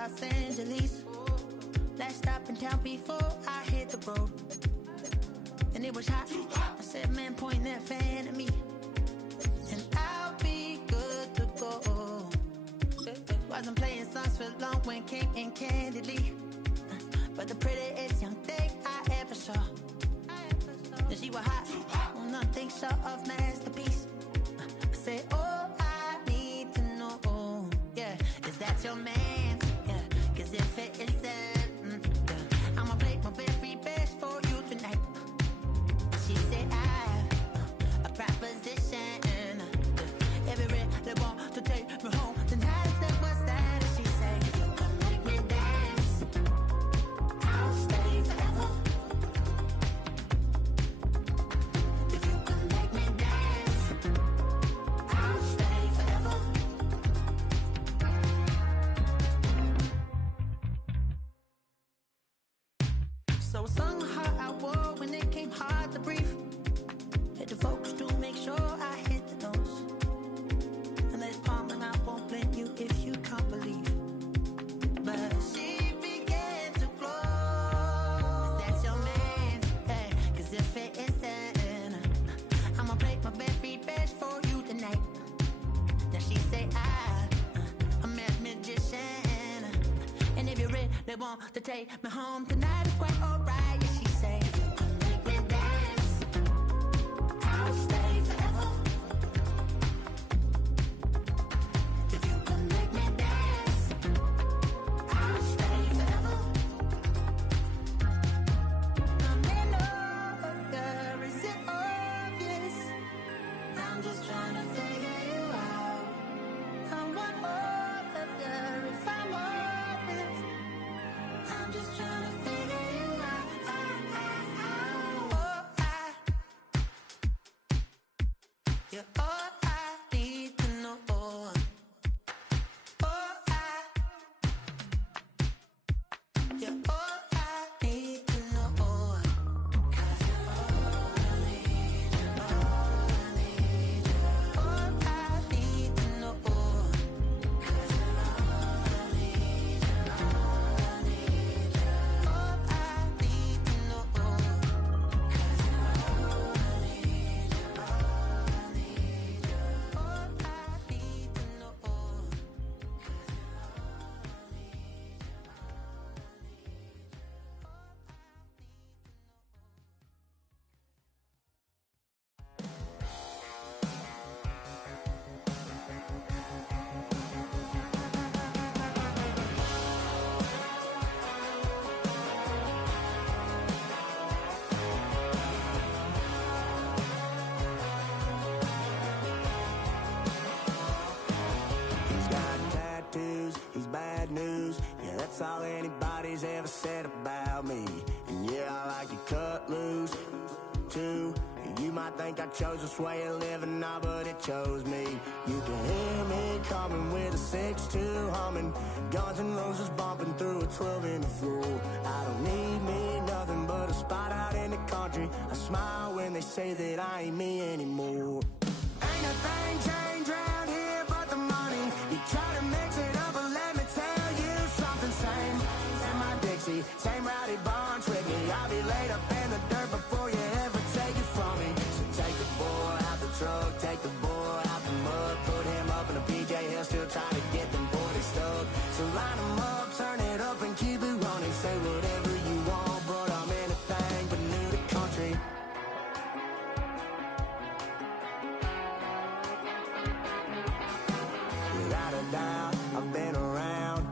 Los Angeles. Last stop in town before I hit the road. And it was hot. I said, man, point that fan at me, and I'll be good to go. Wasn't playing songs for long when came in candidly, but the prettiest young thing I ever saw. And she was hot, nothing short of masterpiece. I said, oh, I need to know, yeah, is that your man? Yeah, cause if it isn't, yeah, I'ma play my very best for you tonight. She said, I have a proposition. Every really want to take me home tonight. I said, what's that? And she said, if you can make me dance, I'll stay forever. If you can make me dance, I'll stay forever. So I sung how I wore when it came hard to breathe. Had to focus to make sure I hit the notes. And there's palm and I won't blame you if you can't believe. But she began to glow. That's your man, hey, cause if it isn't, I'ma play my very best for you tonight. Now she say I'm a magician, and if you really want to take me home tonight, it's quite alright. Yeah, she say, if you can make me dance, I'll stay forever. If you can make me dance, I'll stay forever. I'm in love, girl, is it obvious? I'm just trying to figure you out. I want all of you if I'm honest. I'm just trying to figure you out. You're all I need to know. Oh, you're all I need to know. 'Cause you're all I need, you're all I need, you're all I need to know. 'Cause you're all I need, you're all I need, you're all I need to know. 'Cause you're all I need, you're all I need, you're all I need to know. 'Cause you're all I need, you're all I need, you're all I need, you're all I need to know. He's got tattoos, he's bad news. Yeah, that's all anybody's ever said about me. And yeah, I like to cut loose, too. You might think I chose this way of living now, but it chose me. You can hear me coming with a 6-2 humming, Guns N' Roses bumping through a 12 in the floor. I don't need me nothing but a spot out in the country. I smile when they say that I ain't me anymore. Ain't a thing changed round here but the money. You try to mix it up, but let me tell you something. Same in my Dixie, same rowdy bunch with me. I'll be laid up in the dirt before you ever take it from me. So take the boy out the truck, take the boy out the mud, put him up in a PJ, he'll still try to get them 40 stuck. So line him up, turn it up and keep it running. Say whatever you want, but I'm anything but new to country. Without a doubt, I've been around.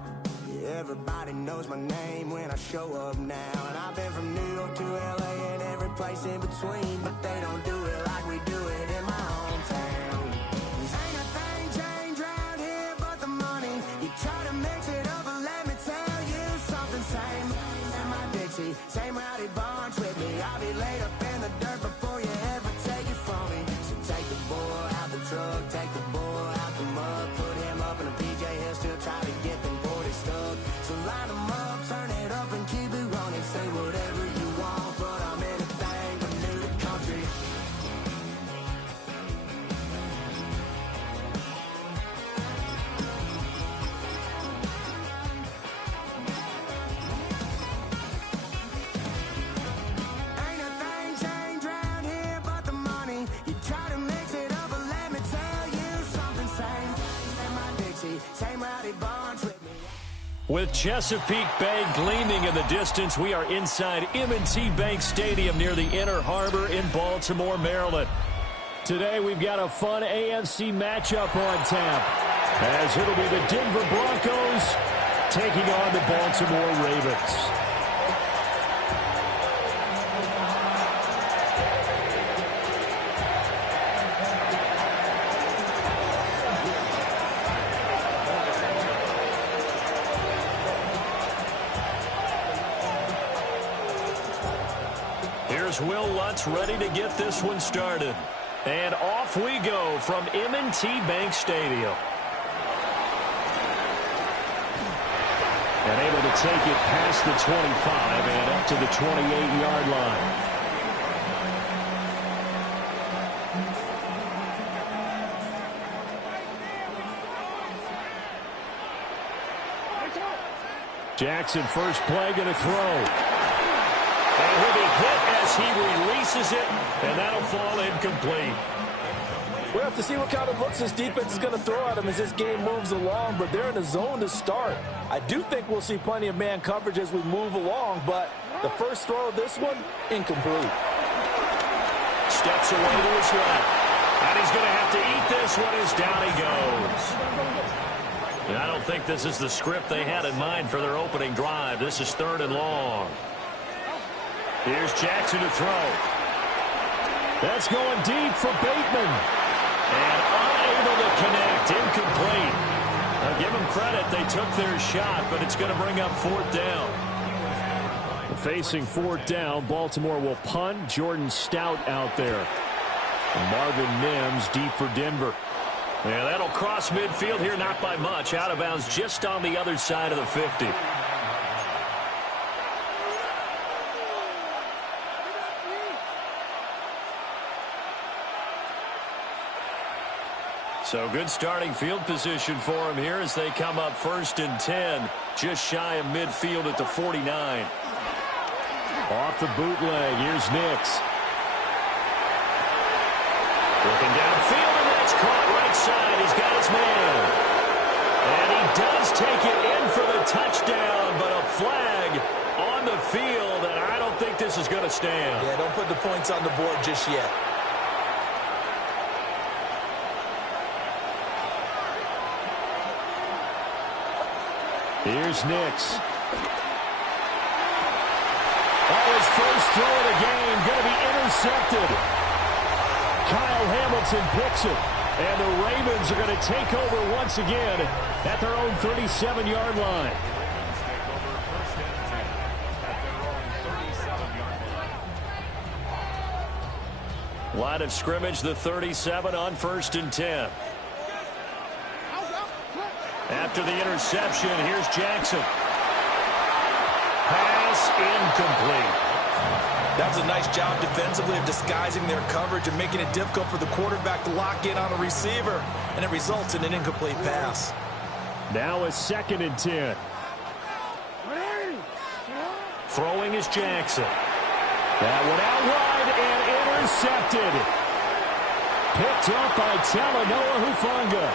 Yeah, everybody knows my name when I show up now. And I've been from New York to LA and every place in between, but they don't do it like we do it in my hometown. Ain't a thing changed round here but the money. You try to mix it up, but let me tell you something. Same in my Dixie, same rowdy bunch with me. I'll be laid up in the dirt before you ever take it from me. So take the boy out the truck, take the boy out the mud, put him up in a PJ, he'll still try to get them 40 stuck. So line him up, turn it up and keep it running. Say whatever you want, but I'm anything but new to country. see, same rowdy bonds with me. With Chesapeake Bay gleaming in the distance, we are inside M&T Bank Stadium near the Inner Harbor in Baltimore, Maryland. Today we've got a fun AFC matchup on tap, as it'll be the Denver Broncos taking on the Baltimore Ravens. Here's Will Lutz ready to get this one started. And off we go from M&T Bank Stadium. And able to take it past the 25 and up to the 28-yard line. Jackson first play going to throw. And he'll be hit as he releases it, and that'll fall incomplete. We'll have to see what kind of looks this defense is going to throw at him as this game moves along, but they're in a zone to start. I do think we'll see plenty of man coverage as we move along, but the first throw of this one, incomplete. Steps away to his left. And he's going to have to eat this one as down he goes. And I don't think this is the script they had in mind for their opening drive. This is 3rd and long. Here's Jackson to throw. That's going deep for Bateman. And unable to connect. Incomplete. Now give them credit. They took their shot, but it's going to bring up 4th down. Facing 4th down, Baltimore will punt. Jordan Stout out there. And Marvin Mims deep for Denver. Yeah, that'll cross midfield here, not by much. Out of bounds just on the other side of the 50. So good starting field position for him here as they come up 1st and 10, just shy of midfield at the 49. Off the bootleg, here's Nix. Looking downfield, and that's caught right side. He's got his man. And he does take it in for the touchdown, but a flag on the field, and I don't think this is going to stand. Yeah, don't put the points on the board just yet. Here's Nix. Oh, his first throw of the game going to be intercepted. Kyle Hamilton picks it. And the Ravens are going to take over once again at their own 37-yard line. Line of scrimmage, the 37 on 1st and 10. After the interception, here's Jackson. Pass incomplete. That was a nice job defensively of disguising their coverage and making it difficult for the quarterback to lock in on a receiver, and it results in an incomplete pass. Now a 2nd and 10. Throwing is Jackson. That one out wide and intercepted. Picked up by Talanoa Hufanga.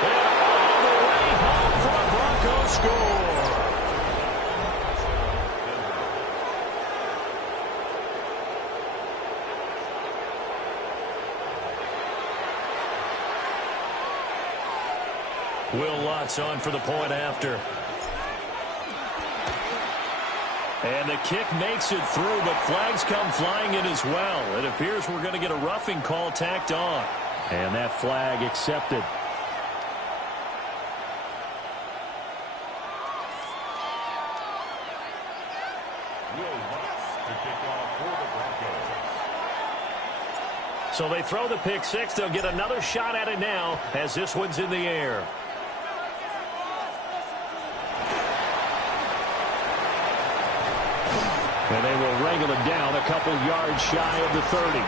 And all the way home for a Broncos score. Will Lutz on for the point after. And the kick makes it through, but flags come flying in as well. It appears we're going to get a roughing call tacked on. And that flag accepted. So they throw the pick six. They'll get another shot at it now as this one's in the air. And they will wrangle him down a couple yards shy of the 30.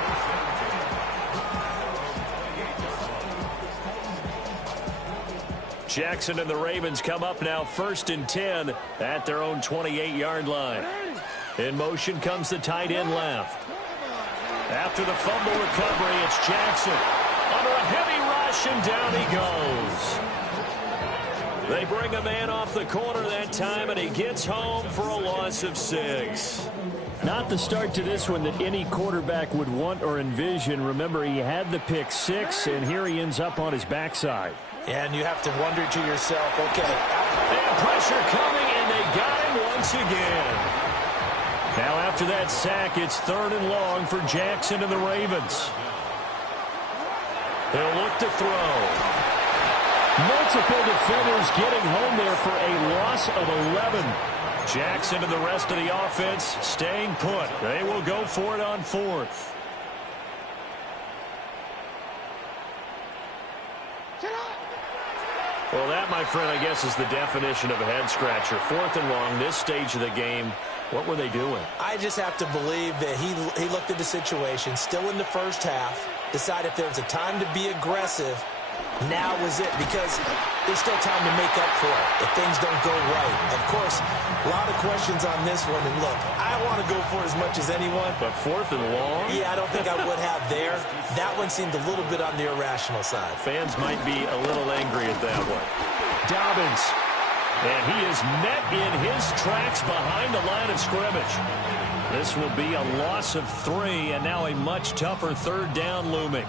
Jackson and the Ravens come up now 1st and 10 at their own 28-yard line. In motion comes the tight end left. After the fumble recovery, it's Jackson. Under a heavy rush, completion. Down he goes. They bring a man off the corner that time, and he gets home for a loss of 6. Not the start to this one that any quarterback would want or envision. Remember, he had the pick 6, and here he ends up on his backside. And you have to wonder to yourself, okay. And pressure coming, and they got him once again. Now after that sack, it's 3rd and long for Jackson and the Ravens. They'll look to throw. Multiple defenders getting home there for a loss of 11. Jackson and the rest of the offense staying put. They will go for it on 4th. Well, that, my friend, I guess is the definition of a head-scratcher. 4th and long, this stage of the game. What were they doing? I just have to believe that he looked at the situation, still in the first half, decided if there was a time to be aggressive, now was it, because there's still time to make up for it if things don't go right. Of course, a lot of questions on this one, and look, I want to go for it as much as anyone. But 4th and long? Yeah, I don't think I would have there. That one seemed a little bit on the irrational side. Fans might be a little angry at that one. Dobbins. And he is met in his tracks behind the line of scrimmage. This will be a loss of 3, and now a much tougher 3rd down looming.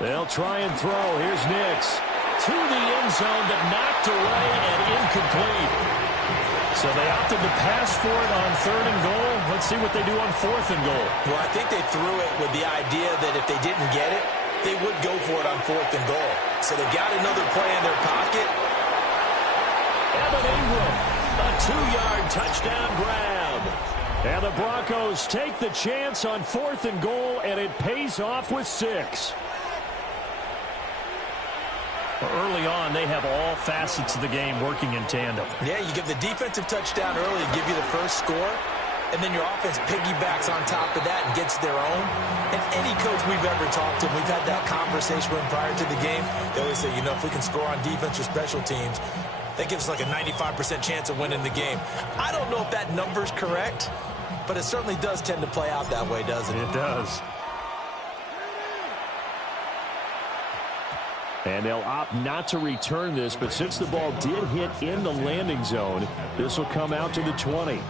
They'll try and throw. Here's Nix. To the end zone, but knocked away and incomplete. So they opted to pass for it on 3rd and goal. Let's see what they do on 4th and goal. Well, I think they threw it with the idea that if they didn't get it, they would go for it on 4th and goal. So they got another play in their pocket. Evan Ingram, a 2-yard touchdown grab. And the Broncos take the chance on 4th and goal, and it pays off with 6. Early on, they have all facets of the game working in tandem. Yeah, you give the defensive touchdown early, give you the first score, and then your offense piggybacks on top of that and gets their own. And any coach we've ever talked to, we've had that conversation with prior to the game. They always say, you know, if we can score on defense or special teams, that gives us like a 95% chance of winning the game. I don't know if that number's correct, but it certainly does tend to play out that way, doesn't it? It does. And they'll opt not to return this, but since the ball did hit in the landing zone, this will come out to the 20.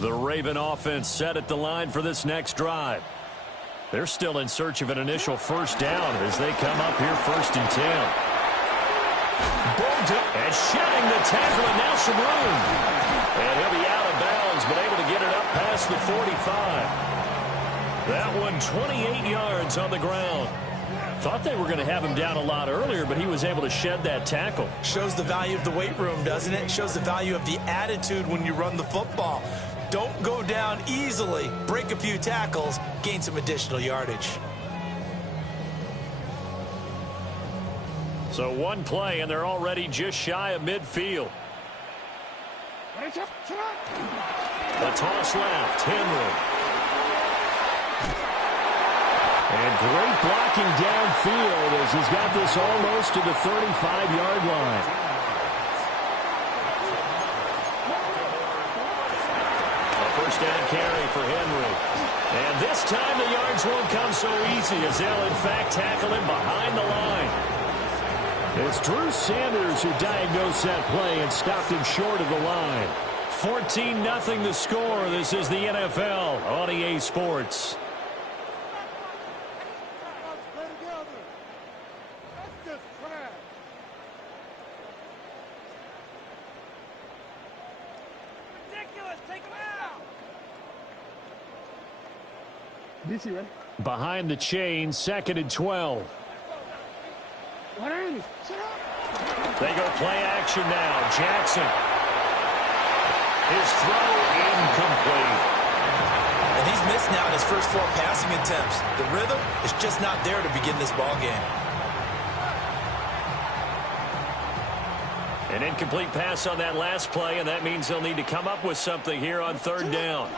The Raven offense set at the line for this next drive. They're still in search of an initial first down as they come up here 1st and 10. And shedding the tackle, and now some room. And he'll be out of bounds, but able to get it up past the 45. That one 28 yards on the ground. Thought they were going to have him down a lot earlier, but he was able to shed that tackle. Shows the value of the weight room, doesn't it? Shows the value of the attitude when you run the football. Don't go down easily. Break a few tackles, gain some additional yardage. So one play, and they're already just shy of midfield. The toss left, Henry. And great blocking downfield as he's got this almost to the 35-yard line. A first down carry for Henry. And this time the yards won't come so easy as they'll, in fact, tackle him behind the line. It's Drew Sanders who diagnosed that play and stopped him short of the line. 14-0 the score. This is the NFL on EA Sports. Behind the chain, 2nd and 12. They go play action now. Jackson. His throw incomplete. And he's missed now in his first 4 passing attempts. The rhythm is just not there to begin this ball game. An incomplete pass on that last play, and that means they'll need to come up with something here on 3rd down.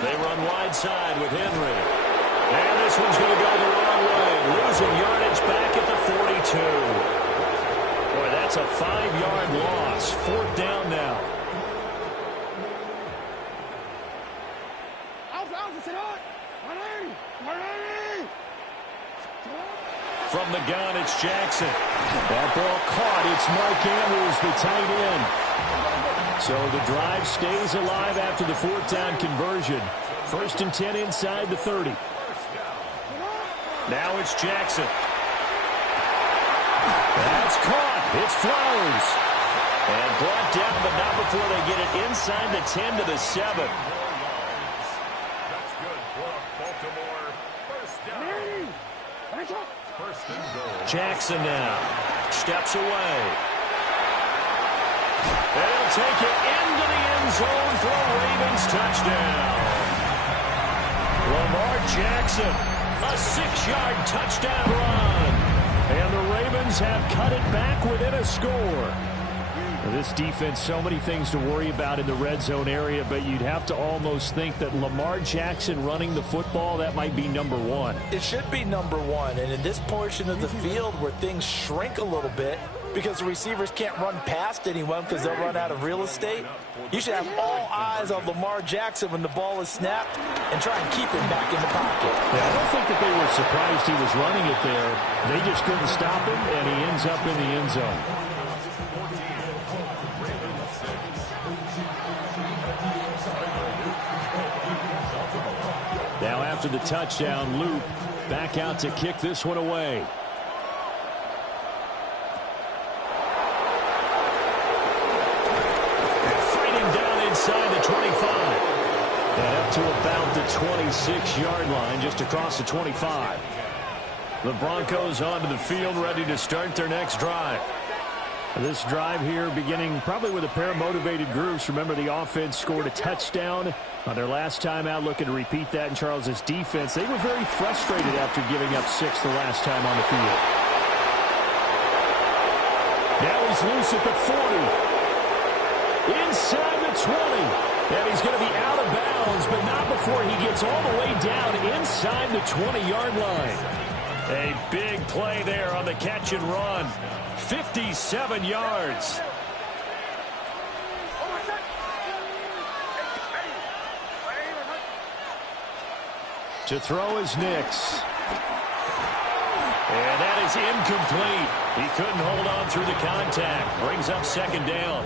They run wide side with Henry. And this one's going to go the wrong way. Losing yardage back at the 42. Boy, that's a 5-yard loss. 4th down now. From the gun, it's Jackson. That ball caught. It's Mark Andrews, the tight end. So the drive stays alive after the 4th down conversion. 1st and 10 inside the 30. Now it's Jackson. That's caught. It's Flowers. And brought down, but not before they get it inside the 10 to the 7. That's good for Baltimore. First down. First and goal. Jackson now steps away. And he'll take it into the end zone for a Ravens touchdown. Lamar Jackson, a 6-yard touchdown run. And the Ravens have cut it back within a score. This defense, so many things to worry about in the red zone area, but you'd have to almost think that Lamar Jackson running the football, that might be number one. It should be number one, and in this portion of the field where things shrink a little bit because the receivers can't run past anyone because they'll run out of real estate, you should have all eyes on Lamar Jackson when the ball is snapped and try and keep him back in the pocket. Yeah, I don't think that they were surprised he was running it there. They just couldn't stop him, and he ends up in the end zone. Now after the touchdown, Luke back out to kick this one away. And fighting down inside the 25. And up to about the 26-yard line, just across the 25. The Broncos onto the field, ready to start their next drive. This drive here beginning probably with a pair of motivated groups. Remember, the offense scored a touchdown on their last time out, looking to repeat that in Charles's defense. They were very frustrated after giving up 6 the last time on the field. Now he's loose at the 40. Inside the 20. And he's going to be out of bounds, but not before he gets all the way down inside the 20-yard line. A big play there on the catch and run. 57 yards. To throw is Nix. And that is incomplete. He couldn't hold on through the contact. Brings up 2nd down.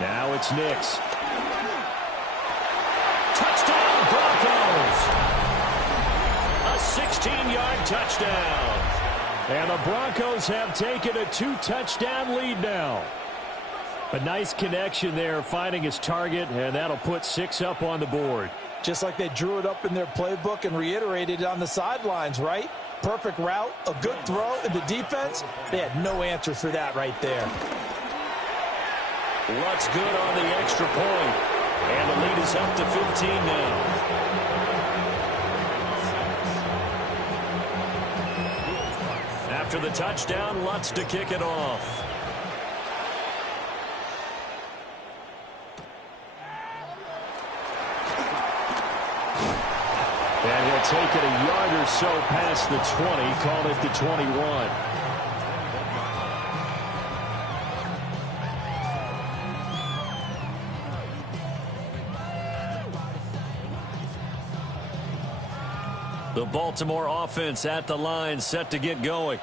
Now it's Nix. Touchdown, Broncos. A 16-yard touchdown. And the Broncos have taken a 2-touchdown lead now. A nice connection there, finding his target, and that'll put 6 up on the board. Just like they drew it up in their playbook and reiterated it on the sidelines, right? Perfect route, a good throw, and the defense, they had no answer for that right there. Lutz good on the extra point. And the lead is up to 15 now. After the touchdown, Lutz to kick it off. And he'll take it a yard or so past the 20, call it the 21. The Baltimore offense at the line, set to get going.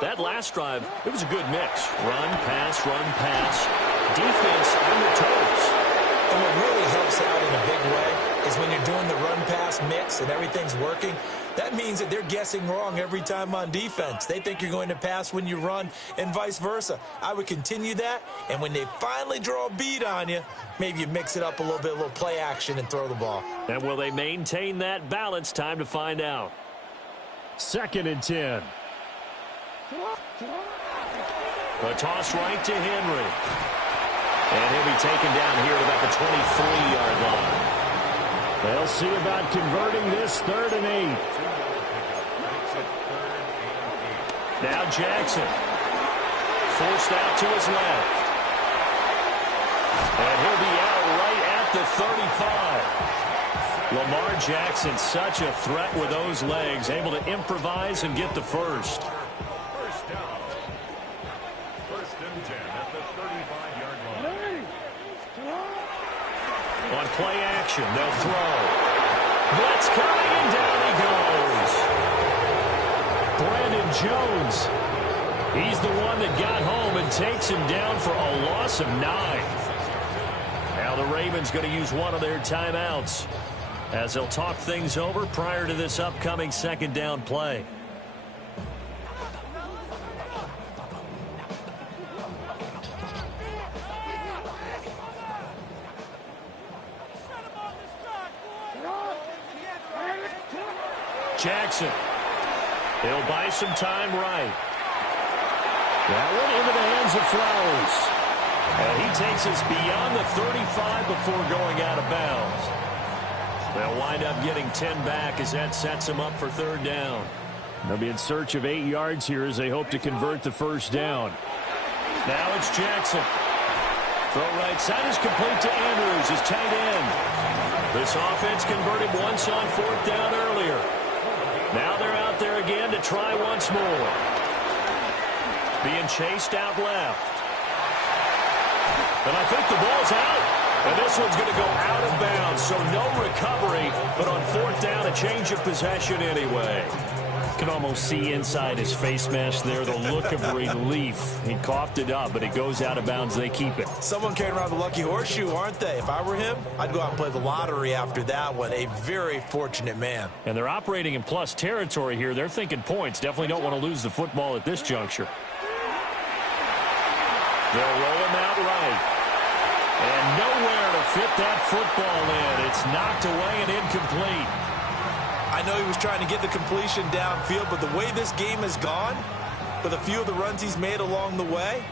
That last drive, it was a good mix. Run, pass, defense on their toes. And what really helps out in a big way is when you're doing the run-pass mix and everything's working, that means that they're guessing wrong every time on defense. They think you're going to pass when you run and vice versa. I would continue that, and when they finally draw a beat on you, maybe you mix it up a little bit, a little play action, and throw the ball. And will they maintain that balance? Time to find out. 2nd and 10. A toss right to Henry. And he'll be taken down here at about the 23-yard line. They'll see about converting this 3rd and 8. Now Jackson. Forced out to his left. And he'll be out right at the 35. Lamar Jackson, such a threat with those legs, able to improvise and get the first. First down. First and 10 at the 35-yard line. On play action, they'll throw. Blitz coming, and down he goes. Brandon Jones. He's the one that got home and takes him down for a loss of 9. Now the Ravens going to use one of their timeouts as they'll talk things over prior to this upcoming second down play. Jackson. He'll buy some time right. That one into the hands of Flowers. And he takes us beyond the 35 before going out of bounds. They'll wind up getting 10 back as that sets them up for third down. They'll be in search of 8 yards here as they hope to convert the first down. Now it's Jackson. Throw right side is complete to Andrews, his tight end. This offense converted once on fourth down earlier. Now they're out there again to try once more. Being chased out left. And I think the ball's out. And this one's going to go out of bounds, so no recovery, but on fourth down, a change of possession anyway. You can almost see inside his face mask there the look of relief. He coughed it up, but it goes out of bounds. They keep it. Someone carrying around the lucky horseshoe, aren't they? If I were him, I'd go out and play the lottery after that one. A very fortunate man. And they're operating in plus territory here. They're thinking points. Definitely don't want to lose the football at this juncture. They'll roll him out right. And nowhere to fit that football in. It's knocked away and incomplete. I know he was trying to get the completion downfield, but the way this game has gone, with a few of the runs he's made along the way,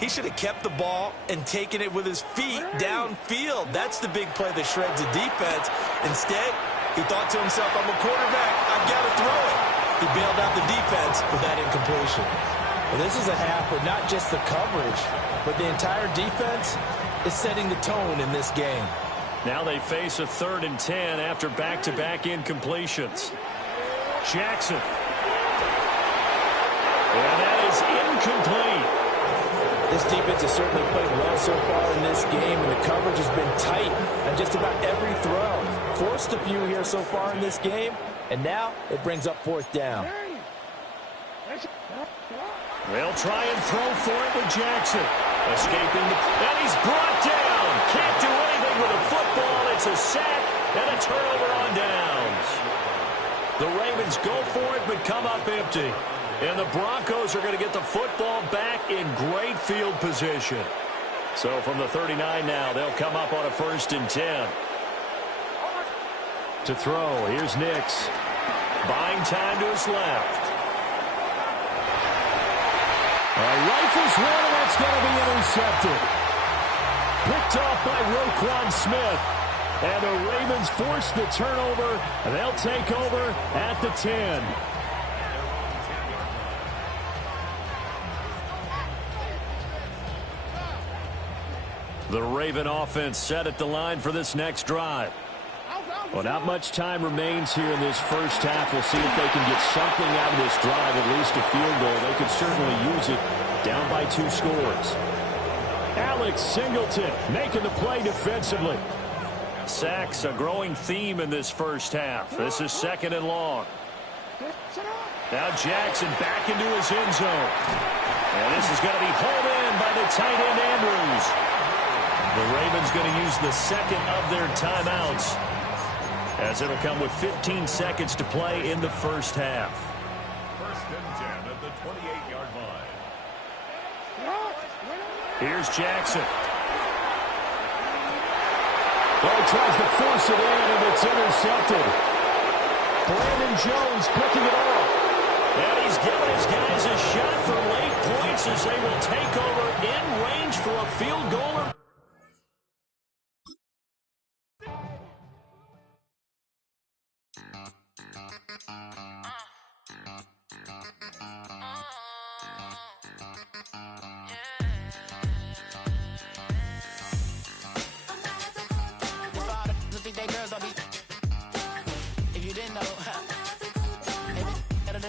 he should have kept the ball and taken it with his feet downfield. That's the big play that shreds the defense. Instead, he thought to himself, I'm a quarterback, I've got to throw it. He bailed out the defense with that incompletion. Well, this is a half where not just the coverage, but the entire defense is setting the tone in this game. Now they face a 3rd and 10 after back-to-back incompletions. Jackson. And that is incomplete. This defense has certainly played well so far in this game, and the coverage has been tight on just about every throw. Forced a few here so far in this game, and now it brings up fourth down. They'll try and throw for it with Jackson. Escaping and he's brought down. Can't do anything with a football. It's a sack and a turnover on downs. The Ravens go for it but come up empty. And the Broncos are going to get the football back in great field position. So from the 39 now, they'll come up on a 1st and 10. To throw, here's Nix. Buying time to his left. Rifles one, and that's going to be intercepted. Picked off by Roquan Smith. And the Ravens force the turnover, and they'll take over at the 10. The Raven offense set at the line for this next drive. Well, not much time remains here in this first half. We'll see if they can get something out of this drive, at least a field goal. They could certainly use it, down by 2 scores. Alex Singleton making the play defensively. Sacks, a growing theme in this first half. This is 2nd and long. Now Jackson back into his end zone. And this is going to be hauled in by the tight end Andrews. The Ravens going to use the second of their timeouts, as it'll come with 15 seconds to play in the first half. 1st and 10 at the 28-yard line. Here's Jackson. Well, he tries to force it in, and it's intercepted. Brandon Jones picking it off. And he's giving his guys a shot for late points as they will take over in range for a field goal.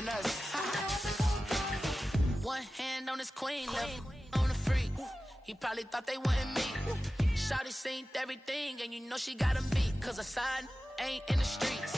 than us. One hand on his queen, left on the freak. He probably thought they wanted me. Shawty seen everything, and you know she got him beat. Cause a side ain't in the streets.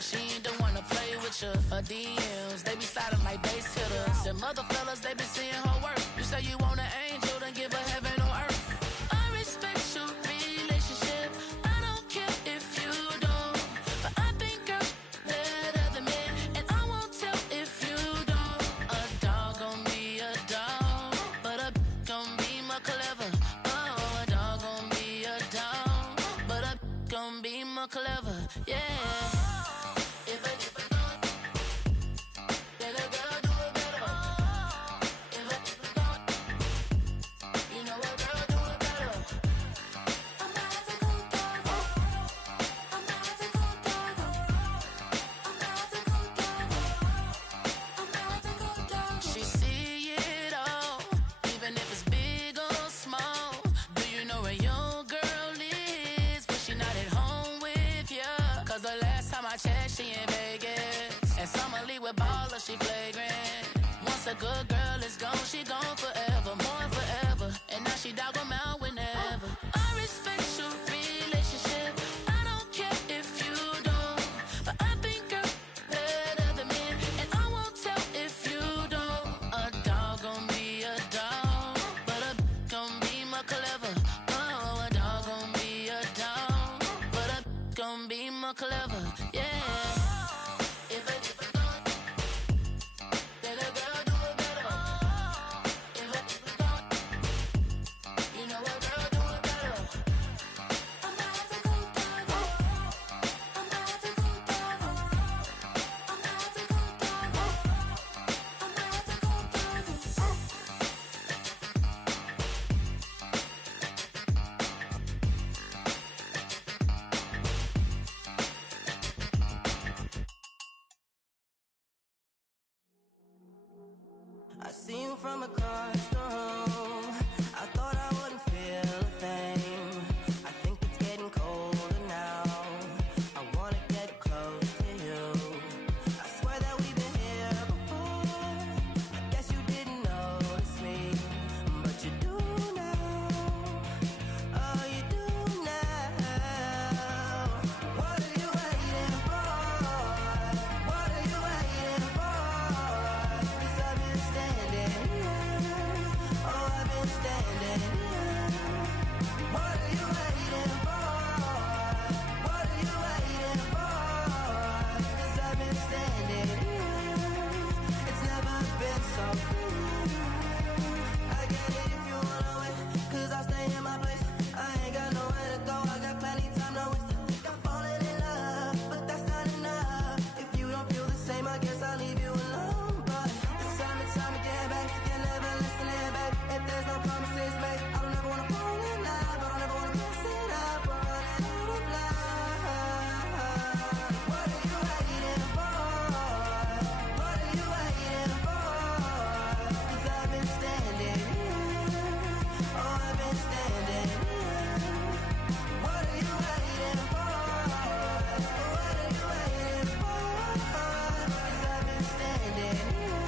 She ain't the one to play with you. Her DMs, they be sliding like base hitters. The mother fellas, they been seeing her work. You say you want an angel, then give her heaven on earth. I respect your relationship. I don't care if you don't. But I think girls better than men. And I won't tell if you don't. A dog gon' be a dog, but a gon' be more clever. Oh, a dog gon' be a dog, but a gon' be more clever. Yeah. She in Vegas, and Summer Lee with baller, she flagrant. Once a good girl is gone, she gone forever, more forever. And now she dog 'em out whenever. I respect your relationship. I don't care if you don't, but I think you're better than me, and I won't tell if you don't. A dog gon' be a dog, but a gon' be more clever. Oh, a dog gon' be a dog, but a gon' be more clever. Yeah. I see you from across the room. I thought I wouldn't feel a thing. I think it's getting colder now. I wanna get close to you. I swear that we've been here before. I guess you didn't notice me, but you do now. Oh, you do now. What are you waiting for? What are you waiting for? 'Cause I've been standing here. Oh, I've been standing here. What are you waiting for? What are you waiting for? 'Cause I've been standing here. It's never been so clear. I get it if you wanna wait, 'cause I'll stay in my place. I ain't got nowhere to go. I got plenty time to waste. I'm falling in love, but that's not enough. If you don't feel the same, I guess I'll leave you alone. But it's time again, babe. You never listen, babe. If there's no promises made, I don't ever wanna fall in love. I don't ever wanna mess it up. We're running out of love. What are you waiting for? What are you waiting for? 'Cause I've been standing here. Oh, I've been standing here. What are you waiting for? What are you waiting for? 'Cause I've been standing here.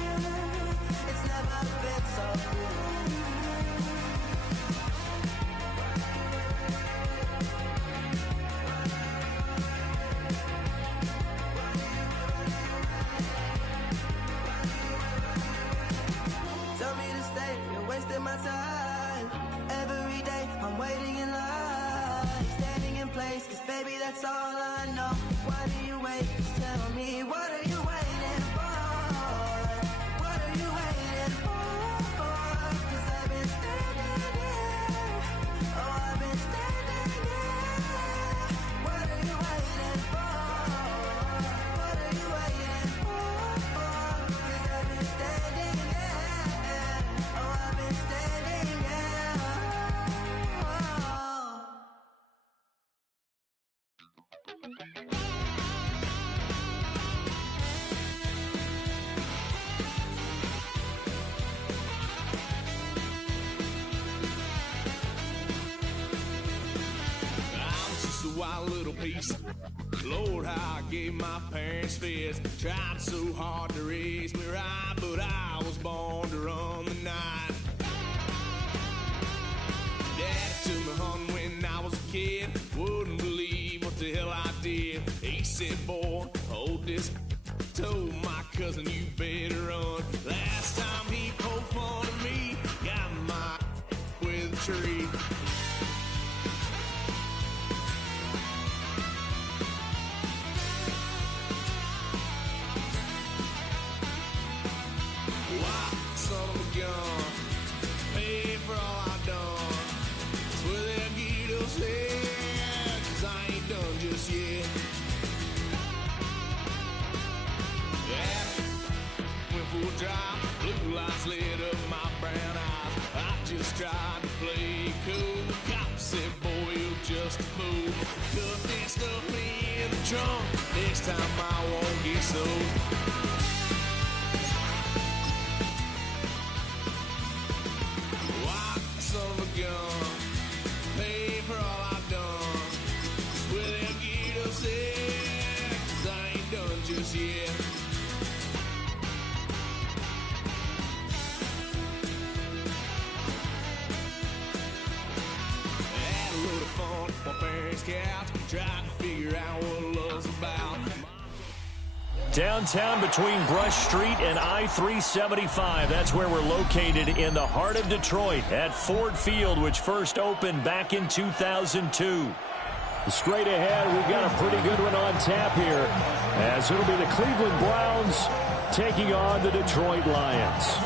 It's never been so good. Tell me to stay, you're wasting my time. Every day I'm waiting in line, standing in place, 'cause baby that's all I know. Why do you wait? Just tell me, what are you waiting for? What are you waiting for? 'Cause I've been standing here. Oh, I've been standing here. What are you waiting for? What are you waiting for? 'Cause I've been standing here. Oh, I've been standing here. Oh. little piece. Lord, how I gave my parents fits. Tried so hard to raise me right, but I was born to run the night. Dad took me home when I was a kid. Wouldn't believe what the hell I did. He said, boy, hold this. Told my cousin, you better run. Last time he poked fun of me, got my with a tree. Why, son of a gun, pay for all I done. Swear they'll get us here, 'cause I ain't done just yet. Went full drive, blue lights lit up my brown eyes. I just tried to play cool. Cop said, boy, you're just a fool. Cuffed and stuffed me in the trunk. Next time I won't get so. Why, son of a gun, pay for all I've done. Swear they'll get us there, 'cause I ain't done just yet. Couch, trying to figure out what love's about. Downtown between Brush Street and I-375. That's where we're located in the heart of Detroit at Ford Field, which first opened back in 2002. Straight ahead, we've got a pretty good one on tap here, as it'll be the Cleveland Browns taking on the Detroit Lions.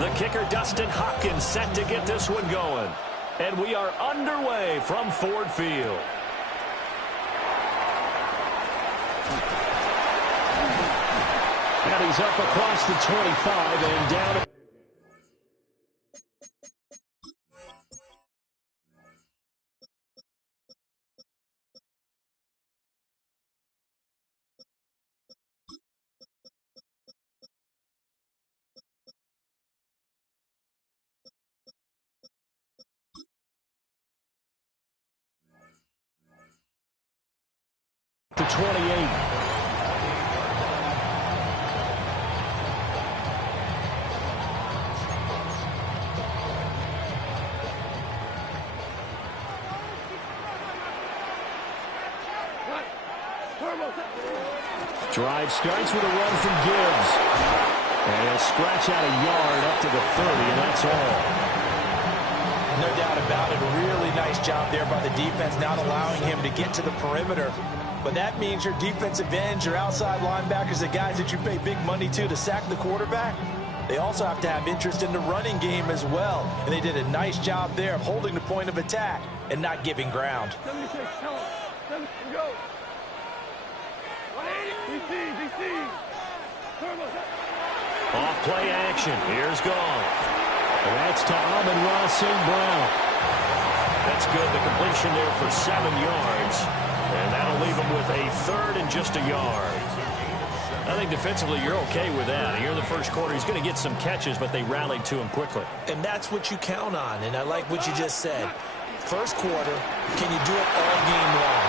The kicker, Dustin Hopkins, set to get this one going. And we are underway from Ford Field. And he's up across the 25 and down. To 28. Drive starts with a run from Gibbs. And he'll scratch out a yard up to the 30, and that's all. No doubt about it. A really nice job there by the defense, not allowing him to get to the perimeter. But that means your defensive ends, your outside linebackers, the guys that you pay big money to sack the quarterback, they also have to have interest in the running game as well. And they did a nice job there of holding the point of attack and not giving ground. Off play action. Here's Goff. And that's to Amon-Ra St. Brown. That's good. The completion there for 7 yards. And that'll leave him with a third and just a yard. I think defensively you're okay with that. Here in the first quarter, he's going to get some catches, but they rallied to him quickly. And that's what you count on. And I like what you just said. First quarter, can you do it all game long?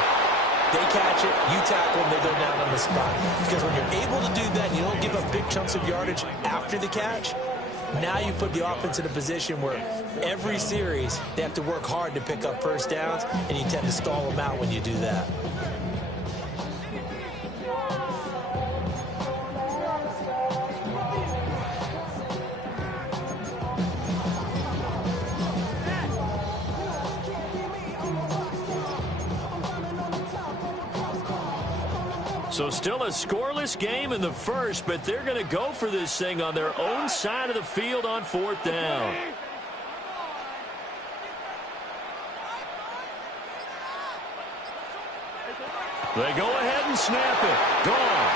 They catch it, you tackle them, they go down on the spot. Because when you're able to do that and you don't give up big chunks of yardage after the catch, now you put the offense in a position where every series they have to work hard to pick up first downs, and you tend to stall them out when you do that. So still a scoreless game in the first, but they're going to go for this thing on their own side of the field on 4th down. They go ahead and snap it. Gone.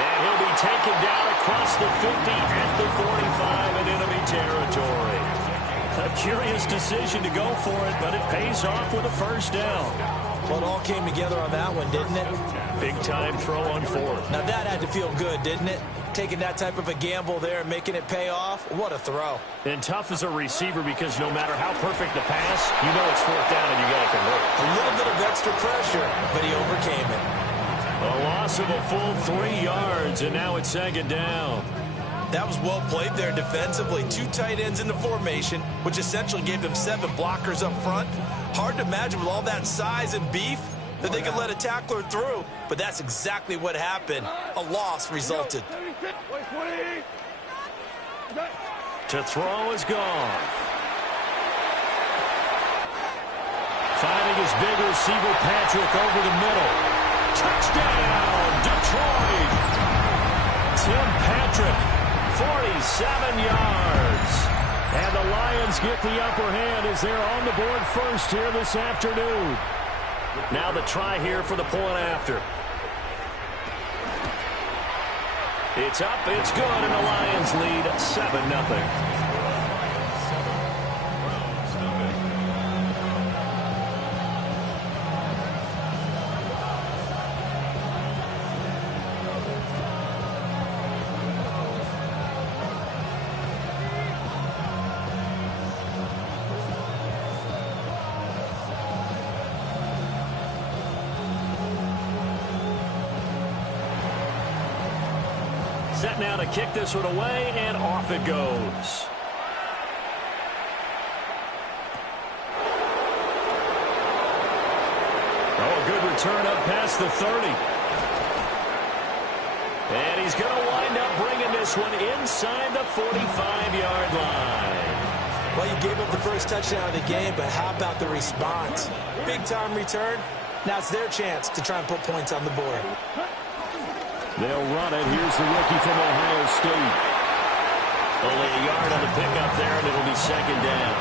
And he'll be taken down across the 50 at the 45 in enemy territory. A curious decision to go for it, but it pays off with a first down. Well, it all came together on that one, didn't it? Big-time throw on fourth. Now, that had to feel good, didn't it? Taking that type of a gamble there and making it pay off. What a throw. And tough as a receiver because no matter how perfect the pass, you know it's fourth down and you got to convert. A little bit of extra pressure, but he overcame it. A loss of a full 3 yards, and now it's second down. That was well played there defensively. 2 tight ends in the formation, which essentially gave them 7 blockers up front. Hard to imagine with all that size and beef that they could let a tackler through, but that's exactly what happened. A loss resulted. To throw is gone. Finding his big receiver, Patrick, over the middle. Touchdown, Detroit! Tim Patrick, 47 yards. And the Lions get the upper hand as they're on the board first here this afternoon. Now the try here for the point after. It's up, it's good, and the Lions lead 7-0. Set now to kick this one away, and off it goes. Oh, a good return up past the 30. And he's going to wind up bringing this one inside the 45-yard line. Well, you gave up the first touchdown of the game, but how about the response? Big-time return. Now it's their chance to try and put points on the board. They'll run it. Here's the rookie from Ohio State. Only a yard on the pickup there, and it'll be second down.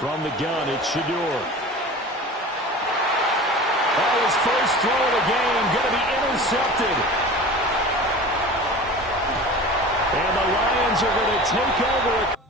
From the gun, it's Shador. Oh, his first throw of the game going to be intercepted. And the Lions are going to take over.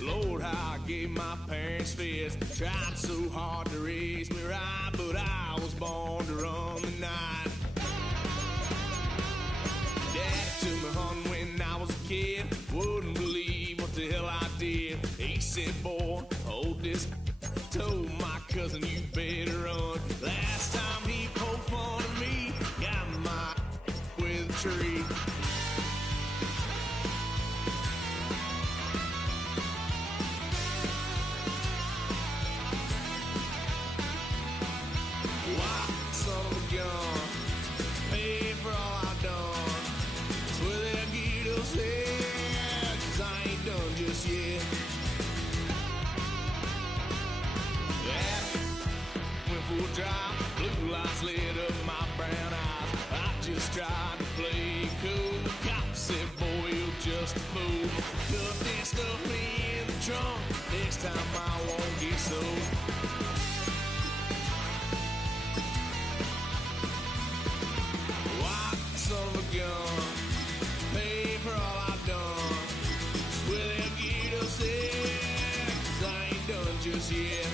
Lord, how I gave my parents fits. Tried so hard to raise me right, but I was born to run the night. Dad took me hunting when I was a kid. Wouldn't believe what the hell I did. He said, boy, hold this. Told my cousin, you better run. Last time he poked fun at me, got my with a tree. Blue lights lit up my brown eyes. I just tried to play cool. Cop said, boy, you're just a fool. Cuffed and stuffed me in the trunk. Next time I won't get so. White son of a gun. Pay for all I've done. Well, they'll get upset, 'cause I ain't done just yet.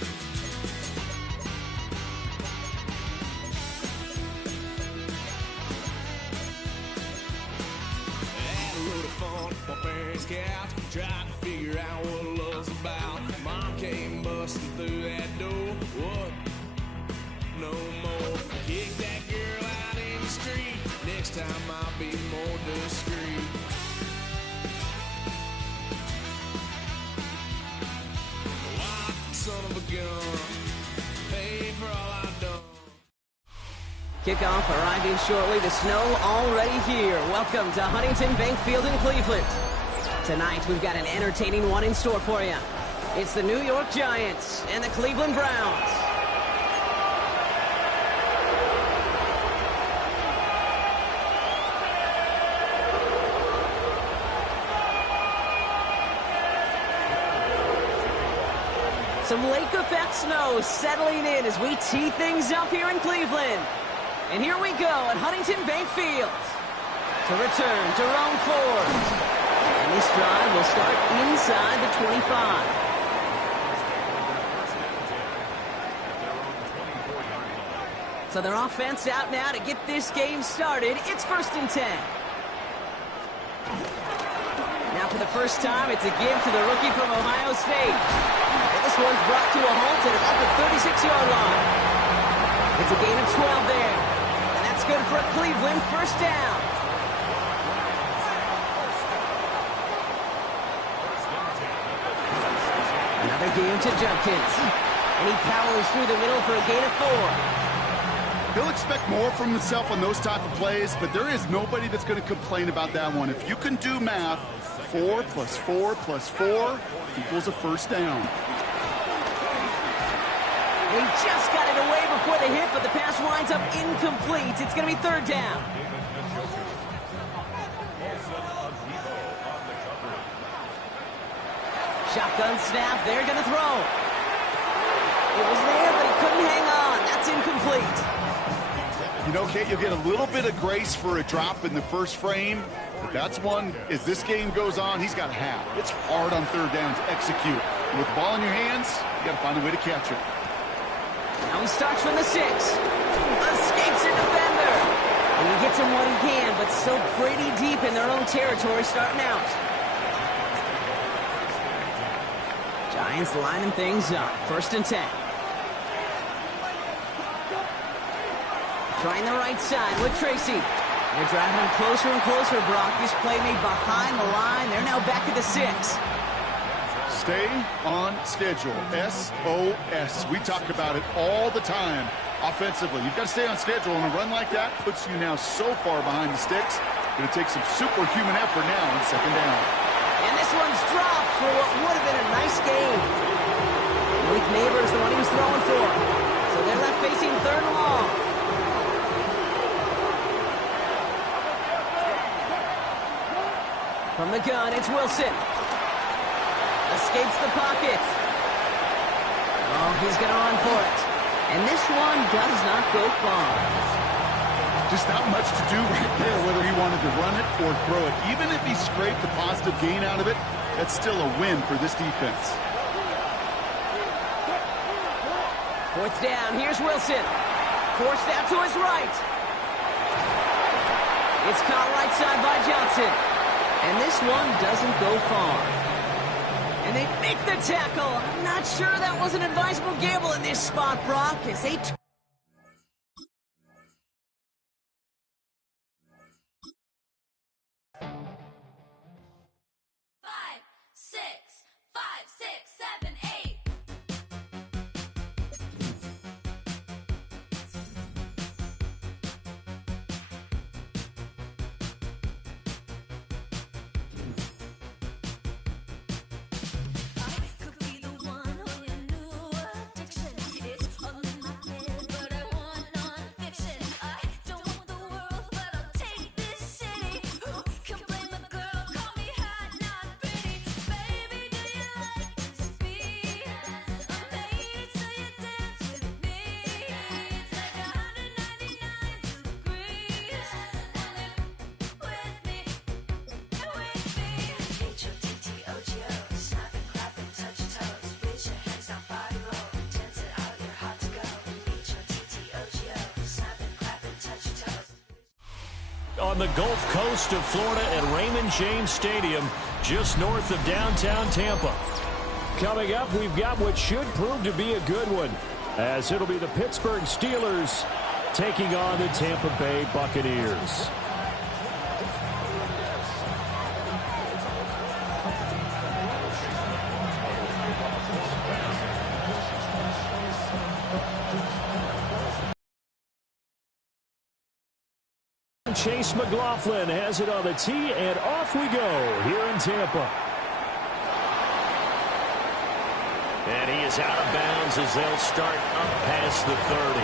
Couch, tried to figure out what love's about. Mom came busting through that door. What? No more. Kick that girl out in the street. Next time I'll be more discreet. White son of a gun. Pay for all I've done. Kickoff arriving shortly. The snow already here. Welcome to Huntington Bank Field in Cleveland. Tonight, we've got an entertaining one in store for you. It's the New York Giants and the Cleveland Browns. Some lake effect snow settling in as we tee things up here in Cleveland. And here we go at Huntington Bank Field. To return, Jerome Ford. And this drive will start inside the 25. So their offense out now to get this game started. It's 1st and 10. Now for the first time, it's a give to the rookie from Ohio State. And this one's brought to a halt at about the 36-yard line. It's a gain of 12 there. And that's good for a Cleveland first down. Another game to Judkins. And he powers through the middle for a gain of 4. He'll expect more from himself on those type of plays, but there is nobody that's going to complain about that one. If you can do math, 4 plus 4 plus 4 equals a first down. He just got it away before the hit, but the pass winds up incomplete. It's going to be 3rd down. Shotgun snap. They're going to throw. It was there, but he couldn't hang on. That's incomplete. You know, Kate, you'll get a little bit of grace for a drop in the first frame, but that's one, as this game goes on, he's got to have. It's hard on 3rd down to execute. And with the ball in your hands, you got to find a way to catch it. Now he starts from the 6. Escapes a defender. And he gets him what he can, but still pretty deep in their own territory starting out. Giants lining things up. 1st and 10. Trying the right side with Tracy. They're driving closer and closer, Brock. This play made behind the line. They're now back at the 6. Stay on schedule. SOS. We talk about it all the time offensively. You've got to stay on schedule, and a run like that puts you now so far behind the sticks. Going to take some superhuman effort now on 2nd down. And this one's dropped for what would have been a nice game. Malik Neighbors, the one he was throwing for. So they're left facing 3rd and long. From the gun, it's Wilson. Escapes the pocket. Oh, he's going to run for it. And this one does not go far. Just not much to do right there, whether he wanted to run it or throw it. Even if he scraped a positive gain out of it, that's still a win for this defense. 4th down, here's Wilson. Forced out to his right. It's caught right side by Johnson. And this one doesn't go far. And they make the tackle. I'm not sure that was an advisable gamble in this spot, Brock, as they... 5, 6, 5, 6, 7, 8. On the Gulf Coast of Florida at Raymond James Stadium, just north of downtown Tampa. Coming up, we've got what should prove to be a good one, as it'll be the Pittsburgh Steelers taking on the Tampa Bay Buccaneers. Chase McLaughlin has it on the tee, and off we go here in Tampa. And he is out of bounds as they'll start up past the 30.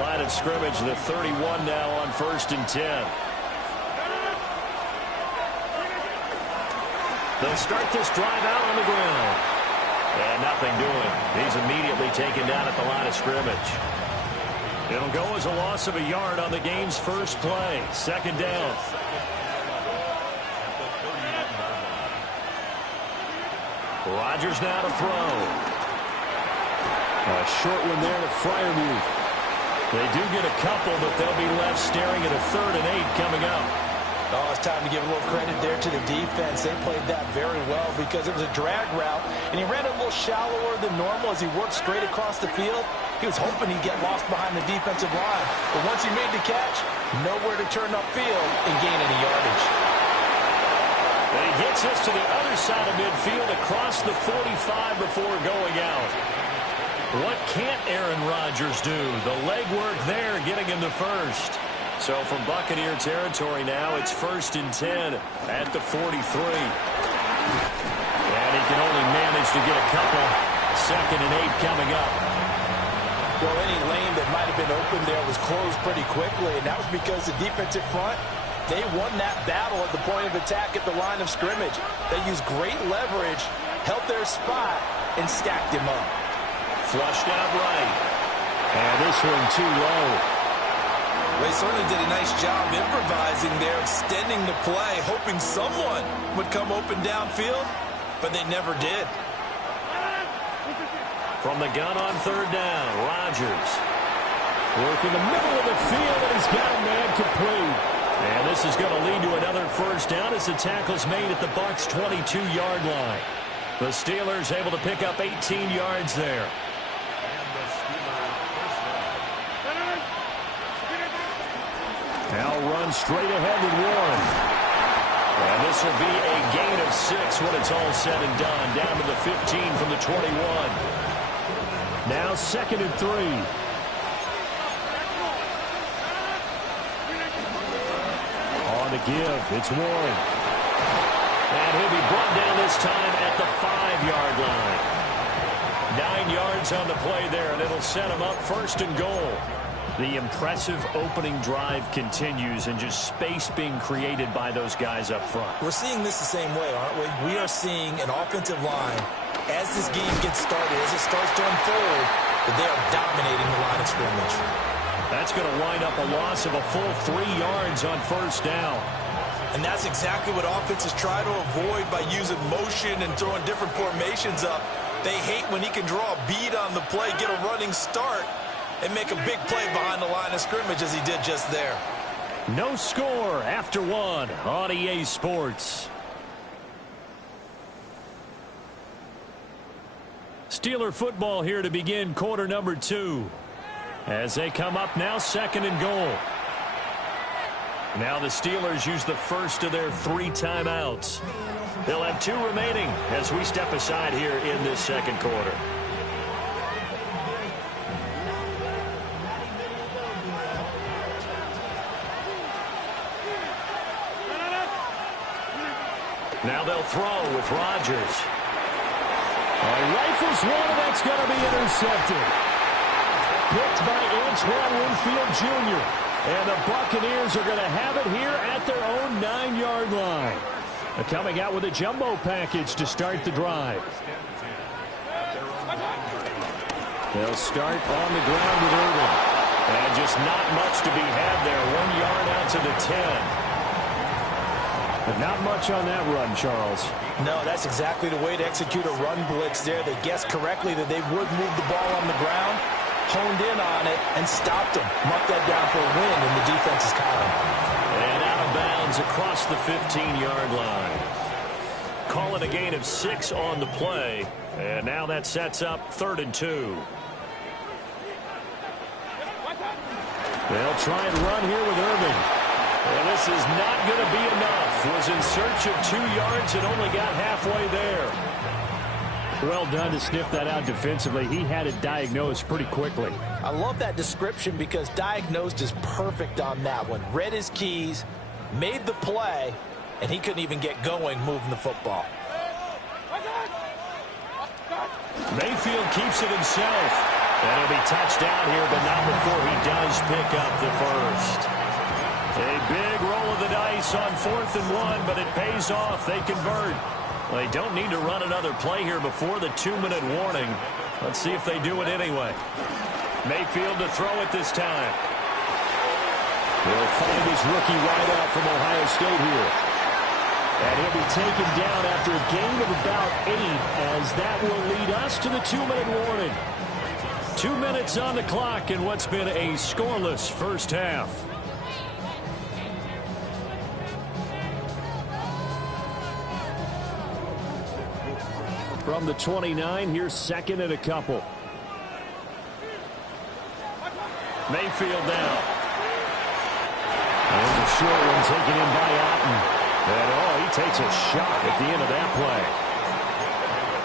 Line of scrimmage, the 31 now on 1st and 10. They'll start this drive out on the ground. And nothing doing. He's immediately taken down at the line of scrimmage. It'll go as a loss of a yard on the game's first play. 2nd down. Rodgers now to throw. A short one there to Freiermuth. They do get a couple, but they'll be left staring at a 3rd and 8 coming up. Oh, it's time to give a little credit there to the defense. They played that very well because it was a drag route, and he ran a little shallower than normal as he worked straight across the field. He was hoping he'd get lost behind the defensive line. But once he made the catch, nowhere to turn upfield and gain any yardage. And he gets us to the other side of midfield across the 45 before going out. What can't Aaron Rodgers do? The legwork there getting him to first. So from Buccaneer territory now, it's 1st and 10 at the 43. And he can only manage to get a couple. 2nd and 8 coming up. Well, any lane that might have been open there was closed pretty quickly, and that was because the defensive front, they won that battle at the point of attack at the line of scrimmage. They used great leverage, held their spot, and stacked him up. Flushed out right. And this one too low. They certainly did a nice job improvising there, extending the play, hoping someone would come open downfield, but they never did. From the gun on 3rd down, Rodgers. Work in the middle of the field, and he's got a man complete. And this is going to lead to another 1st down as the tackle's made at the Bucs' 22-yard line. The Steelers able to pick up 18 yards there. Now run straight ahead with Warren. And this will be a gain of 6 when it's all said and done. Down to the 15 from the 21. Now 2nd and 3. On the give, it's Warren. And he'll be brought down this time at the 5-yard line. 9 yards on the play there, and it'll set him up 1st and goal. The impressive opening drive continues, and just space being created by those guys up front. We're seeing this the same way, aren't we? We are seeing an offensive line, as this game gets started, as it starts to unfold, that they are dominating the line of scrimmage. That's going to wind up a loss of a full 3 yards on 1st down. And that's exactly what offenses try to avoid by using motion and throwing different formations up. They hate when he can draw a bead on the play, get a running start, and make a big play behind the line of scrimmage as he did just there. No score after 1 on EA Sports. Steeler football here to begin quarter number 2. As they come up now, 2nd and goal. Now the Steelers use the first of their 3 timeouts. They'll have 2 remaining as we step aside here in this 2nd quarter. Now they'll throw with Rodgers. Rifles one, and that's going to be intercepted. Picked by Antoine Winfield Jr. And the Buccaneers are going to have it here at their own 9-yard line. They're coming out with a jumbo package to start the drive. They'll start on the ground with Irvin. And just not much to be had there. 1 yard out to the 10. But not much on that run, Charles. No, that's exactly the way to execute a run blitz there. They guessed correctly that they would move the ball on the ground, honed in on it, and stopped them. Marked that down for a win in the defense's column. And out of bounds across the 15-yard line. Call it a gain of 6 on the play. And now that sets up 3rd and 2. They'll try and run here with Irvin. And this is not going to be enough. Was in search of 2 yards and only got halfway there. Well done to sniff that out defensively. He had it diagnosed pretty quickly. I love that description because diagnosed is perfect on that one. Read his keys, made the play, and he couldn't even get going moving the football. Mayfield keeps it himself. And he'll be touched down here, but not before he does pick up the first. A big roll of the dice on 4th and 1, but it pays off. They convert. They don't need to run another play here before the 2-minute warning. Let's see if they do it anyway. Mayfield to throw it this time. He'll find his rookie wideout from Ohio State here. And he'll be taken down after a gain of about 8, as that will lead us to the 2-minute warning. 2 minutes on the clock in what's been a scoreless first half. From the 29, here's 2nd and a couple. Mayfield now. There's a short one taken in by Otten. And, he takes a shot at the end of that play.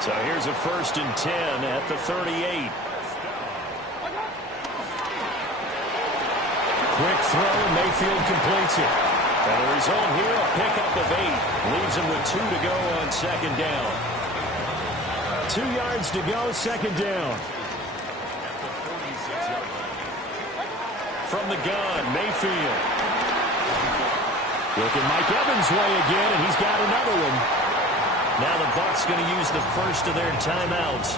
So here's a 1st and 10 at the 38. Quick throw, Mayfield completes it. And the result here, a pickup of 8. Leaves him with 2 to go on 2nd down. 2 yards to go, 2nd down. From the gun, Mayfield. Looking Mike Evans' way again, and he's got another one. Now the Bucs going to use the first of their timeouts,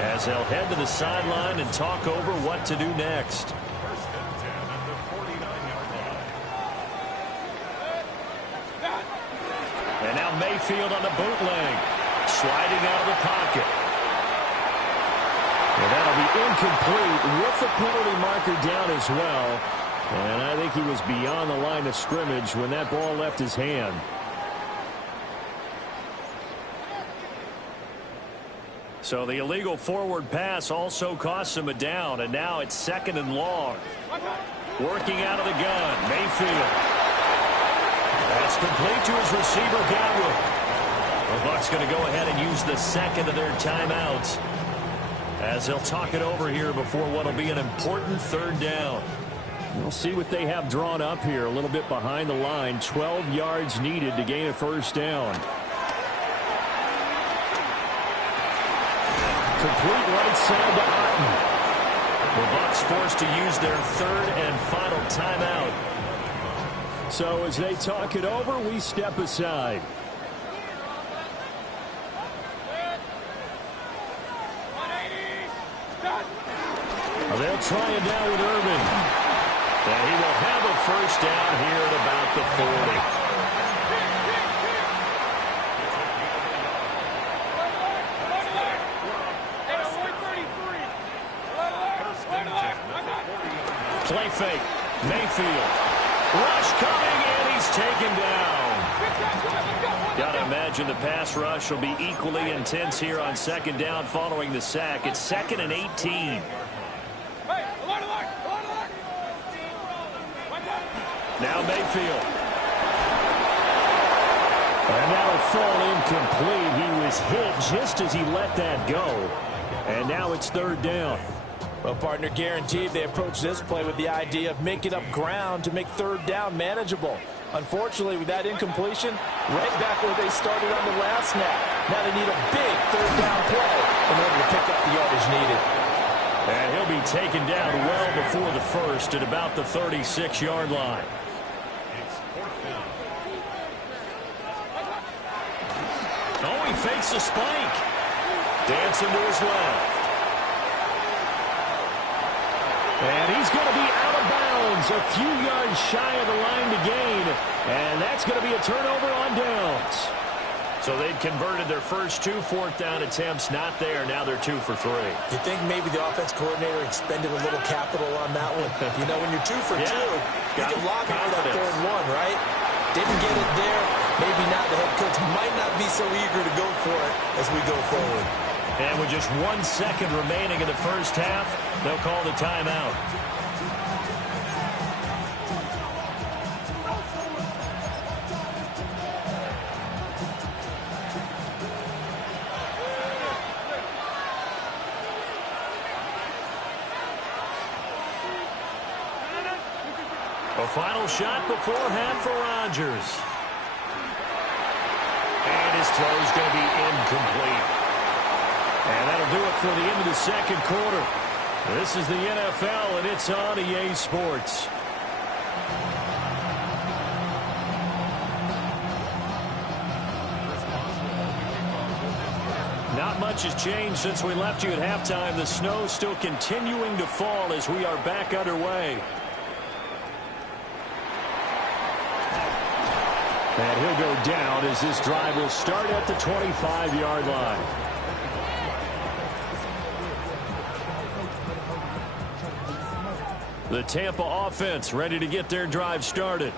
as they'll head to the sideline and talk over what to do next. And now Mayfield on the bootleg, sliding out of the pocket. And that'll be incomplete with the penalty marker down as well. And I think he was beyond the line of scrimmage when that ball left his hand. So the illegal forward pass also costs him a down, and now it's 2nd and long. Working out of the gun, Mayfield. That's complete to his receiver, Godwin. The Bucs going to go ahead and use the 2nd of their timeouts, as they'll talk it over here before what will be an important 3rd down. We'll see what they have drawn up here, a little bit behind the line. 12 yards needed to gain a 1st down. Complete right side to Otten. The Bucs forced to use their 3rd and final timeout. So as they talk it over, we step aside. They'll try it now with Irvin. And he will have a 1st down here at about the 40. Play fake. Mayfield. Rush coming, and he's taken down. Got to imagine the pass rush will be equally intense here on 2nd down following the sack. It's 2nd and 18. Now Mayfield. And that'll fall incomplete. He was hit just as he let that go. And now it's 3rd down. Well, partner, guaranteed they approach this play with the idea of making up ground to make 3rd down manageable. Unfortunately, with that incompletion, right back where they started on the last snap. Now they need a big 3rd down play in order to pick up the yardage needed. And he'll be taken down well before the 1st at about the 36-yard line. Oh, he fakes a spike. Dancing to his left. And he's going to be out of bounds, a few yards shy of the line to gain. And that's going to be a turnover on downs. So they'd converted their first 2 4th down attempts, not there. Now they're 2 for 3. You think maybe the offense coordinator expended a little capital on that one? You know, when you're 2 for 2, you can lock it for that 3rd and 1, right? Didn't get it there. Maybe not. The head coach might not be so eager to go for it as we go forward. And with just 1 second remaining in the first half, they'll call the timeout. A final shot before half for Rodgers. this throw is going to be incomplete. And that'll do it for the end of the second quarter. This is the NFL, and it's on EA Sports. Not much has changed since we left you at halftime. The snow still continuing to fall as we are back underway. And he'll go down as this drive will start at the 25-yard line. The Tampa offense ready to get their drive started.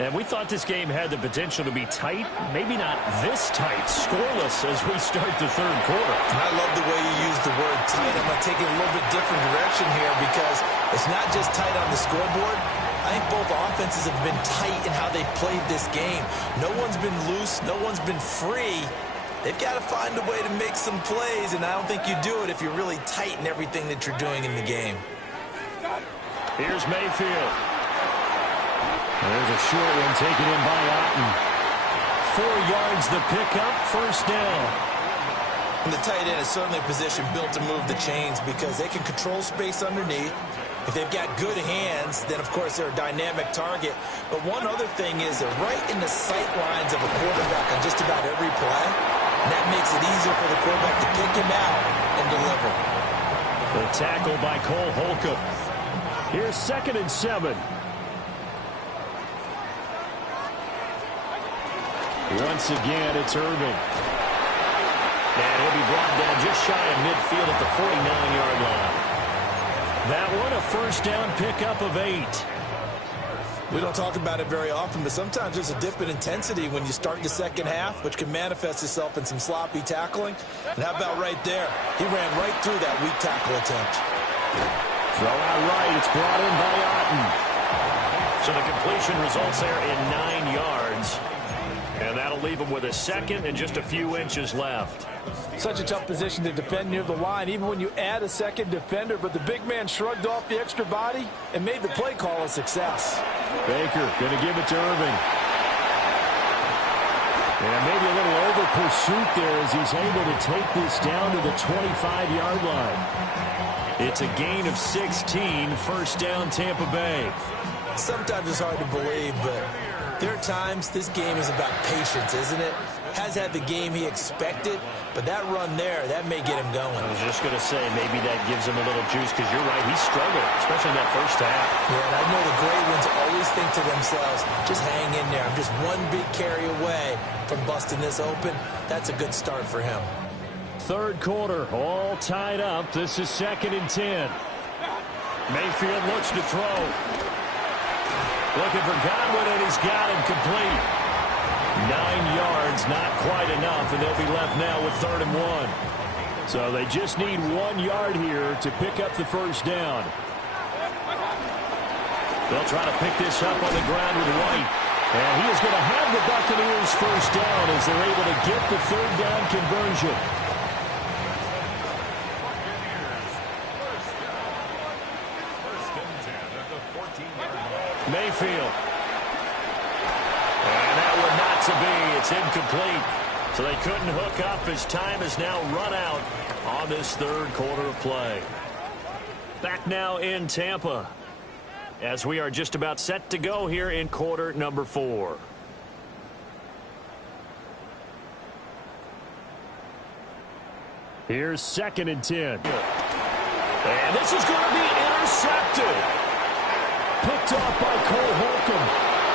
And we thought this game had the potential to be tight. Maybe not this tight. Scoreless as we start the third quarter. I love the way you use the word tight. I'm going to take it a little bit different direction here because it's not just tight on the scoreboard. I think both offenses have been tight in how they played this game. No one's been loose. No one's been free. They've got to find a way to make some plays, and I don't think you do it if you're really tight in everything that you're doing in the game. Here's Mayfield. There's a short one taken in by Otten. 4 yards the pickup, first down. And the tight end is certainly a position built to move the chains because they can control space underneath. If they've got good hands, then, of course, they're a dynamic target. But one other thing is they're right in the sight lines of a quarterback on just about every play. And that makes it easier for the quarterback to pick him out and deliver. The tackle by Cole Holcomb. Here's 2nd and 7. Once again, it's Irving. And he'll be brought down just shy of midfield at the 49-yard line. That one, a first down pickup of 8. We don't talk about it very often, but sometimes there's a dip in intensity when you start the second half, which can manifest itself in some sloppy tackling. And how about right there? He ran right through that weak tackle attempt. Throw out right. It's brought in by Otten. So the completion results there in 9 yards. And that'll leave him with a second and just a few inches left. Such a tough position to defend near the line, even when you add a second defender. But the big man shrugged off the extra body and made the play call a success. Baker going to give it to Irving. And maybe a little over pursuit there as he's able to take this down to the 25-yard line. It's a gain of 16, first down Tampa Bay. Sometimes it's hard to believe, but there are times this game is about patience, isn't it? Has had the game he expected, but that run there, that may get him going. I was just going to say, maybe that gives him a little juice, because you're right, he struggled, especially in that first half. Yeah, and I know the great ones always think to themselves, just hang in there. I'm just one big carry away from busting this open. That's a good start for him. Third quarter, all tied up. This is 2nd and 10. Mayfield looks to throw. Looking for Godwin, and he's got him complete. 9 yards, not quite enough, and they'll be left now with 3rd and 1. So they just need 1 yard here to pick up the first down. They'll try to pick this up on the ground with White. And he is going to have the Buccaneers first down as they're able to get the 3rd down conversion. Mayfield. And that one not to be. It's incomplete. So they couldn't hook up as time has now run out on this third quarter of play. Back now in Tampa as we are just about set to go here in quarter number 4. Here's 2nd and 10. And this is going to be intercepted. Picked off by Cole Holcomb.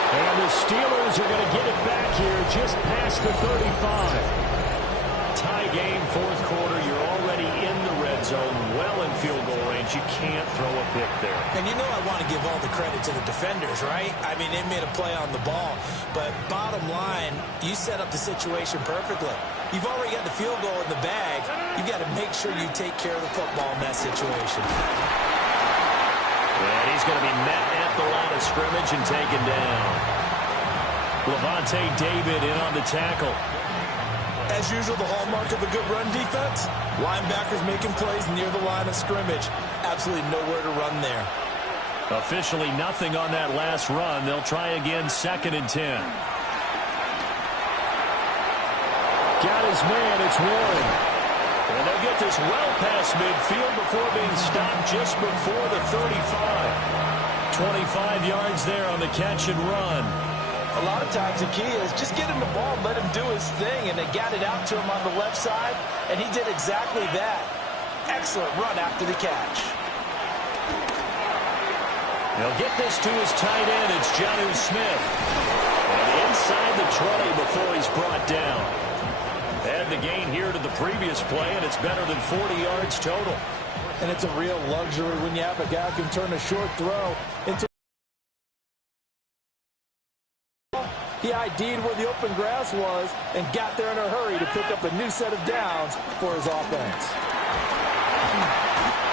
And the Steelers are going to get it back here just past the 35. Tie game, fourth quarter. You're already in the red zone, well in field goal range. You can't throw a pick there. And you know I want to give all the credit to the defenders, right? I mean, they made a play on the ball. But bottom line, you set up the situation perfectly. You've already got the field goal in the bag. You've got to make sure you take care of the football in that situation. And he's going to be met at the line of scrimmage and taken down. Levante David in on the tackle. As usual, the hallmark of a good run defense, linebackers making plays near the line of scrimmage. Absolutely nowhere to run there. Officially nothing on that last run. They'll try again, 2nd and 10. Got his man. It's Warren. And they'll get this well past midfield before being stopped just before the 35. 25 yards there on the catch and run. A lot of times the key is just get him the ball, let him do his thing, and they got it out to him on the left side, and he did exactly that. Excellent run after the catch. They'll get this to his tight end. It's Jonnu Smith. And inside the 20 before he's brought down. Add the gain here to the previous play, and it's better than 40 yards total. And it's a real luxury when you have a guy who can turn a short throw into. He ID'd where the open grass was and got there in a hurry to pick up a new set of downs for his offense.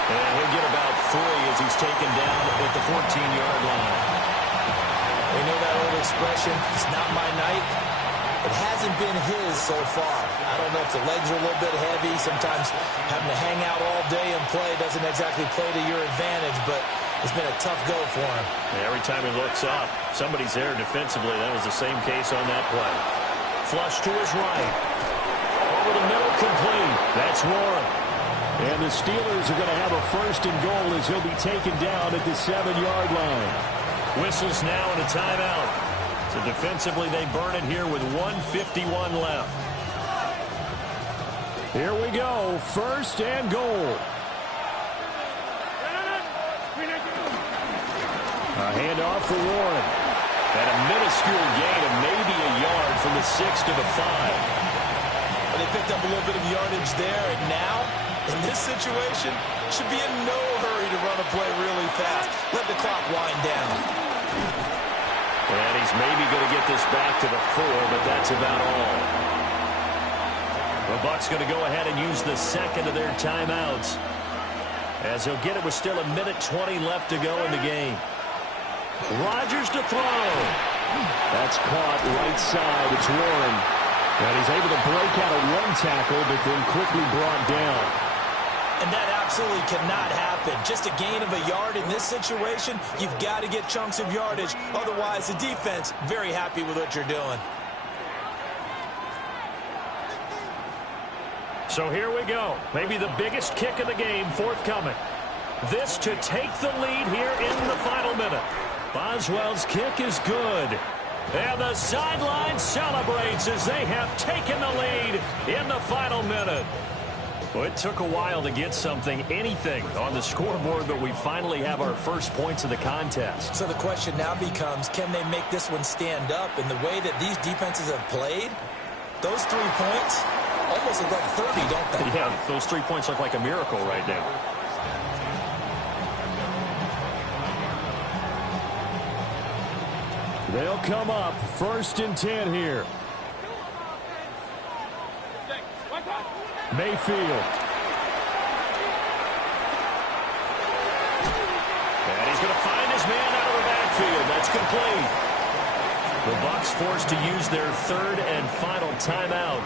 And he'll get about 3 as he's taken down at the 14-yard line. We know that old expression, it's not my night. It hasn't been his so far. I don't know if the legs are a little bit heavy. Sometimes having to hang out all day and play doesn't exactly play to your advantage, but it's been a tough go for him. And every time he looks up, somebody's there defensively. That was the same case on that play. Flush to his right. Over the middle, complete. That's Warren. And the Steelers are going to have a 1st and goal as he'll be taken down at the 7-yard line. Whistles now and a timeout. So defensively, they burn it here with 1:51 left. Here we go. 1st and goal. A handoff for Warren. And a minuscule gain of maybe a yard from the 6 to the 5. Well, they picked up a little bit of yardage there, and now, in this situation, should be in no hurry to run a play really fast. Let the clock wind down. And he's maybe going to get this back to the 4, but that's about all. The Bucs going to go ahead and use the 2nd of their timeouts, as he'll get it with still 1:20 left to go in the game. Rodgers to throw. That's caught right side. It's Warren. And he's able to break out of 1 tackle, but then quickly brought down. And that absolutely cannot happen. Just a gain of a yard in this situation, you've got to get chunks of yardage. Otherwise, the defense, very happy with what you're doing. So here we go. Maybe the biggest kick of the game forthcoming. This to take the lead here in the final minute. Boswell's kick is good. And the sideline celebrates as they have taken the lead in the final minute. Well, it took a while to get anything on the scoreboard, but we finally have our first points of the contest. So the question now becomes, can they make this one stand up? And the way that these defenses have played, those 3 points almost look like 30, don't they? Yeah, those 3 points look like a miracle right now. They'll come up 1st and 10 here. Mayfield. And he's going to find his man out of the backfield. That's complete. The Bucs forced to use their 3rd and final timeout,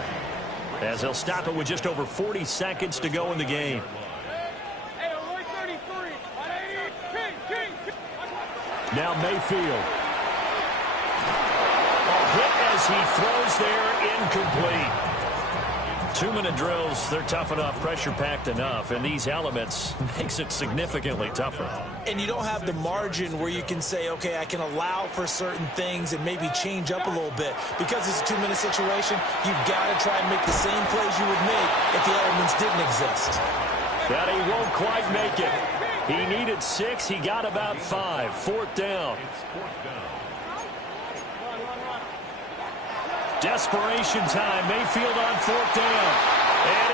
as they'll stop it with just over 40 seconds to go in the game. Now Mayfield. Hit as he throws there, incomplete. 2-minute drills, they're tough enough, pressure-packed enough, and these elements makes it significantly tougher. And you don't have the margin where you can say, okay, I can allow for certain things and maybe change up a little bit. Because it's a 2-minute situation, you've got to try and make the same plays you would make if the elements didn't exist. But he won't quite make it. He needed 6, he got about 5. 4th down. Desperation time. Mayfield on 4th down. And